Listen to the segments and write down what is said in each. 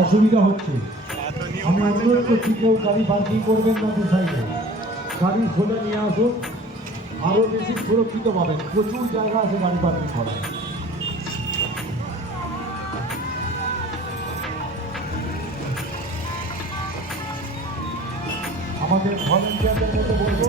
অসুবিধা হচ্ছে। আমি অনুরোধ করছি, কেউ গাড়ি পার্কিং করবেন না দু সাইডে। গাড়ি সোজা নিয়ে আসুন। আরও বেশি সুরক্ষিত পাবেন। প্রচুর জায়গা আছে গাড়ি পার্কিং করার। আমাদের ভলেন্টিয়ারদের মধ্যে বলব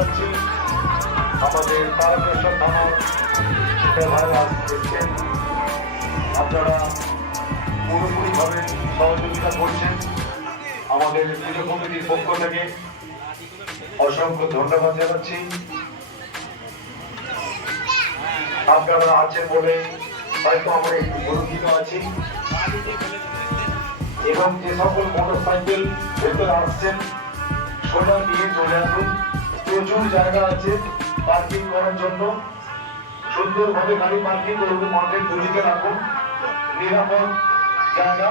জানাচ্ছি আমাদের তারকেশ্বর থানার ভাইরা এসেছেন। আপনারা পুরোপুরিভাবে সহযোগিতা করছেন আমাদের পুজো কমিটির পক্ষ থেকে। অসংখ্য ধন্যবাদ জানাচ্ছি। আপনারা আছেন বলে হয়তো আমরা একটু গর্বিত আছি। এবং যে সকল মোটর সাইকেল ভেতরে আসছেন আসুন সুন্দর জায়গা আছে পার্কিং করার জন্য। সুন্দরভাবে গাড়ি পার্কিং করব মাঠের দুদিকে রাখুন। নিরাপদ জায়গা।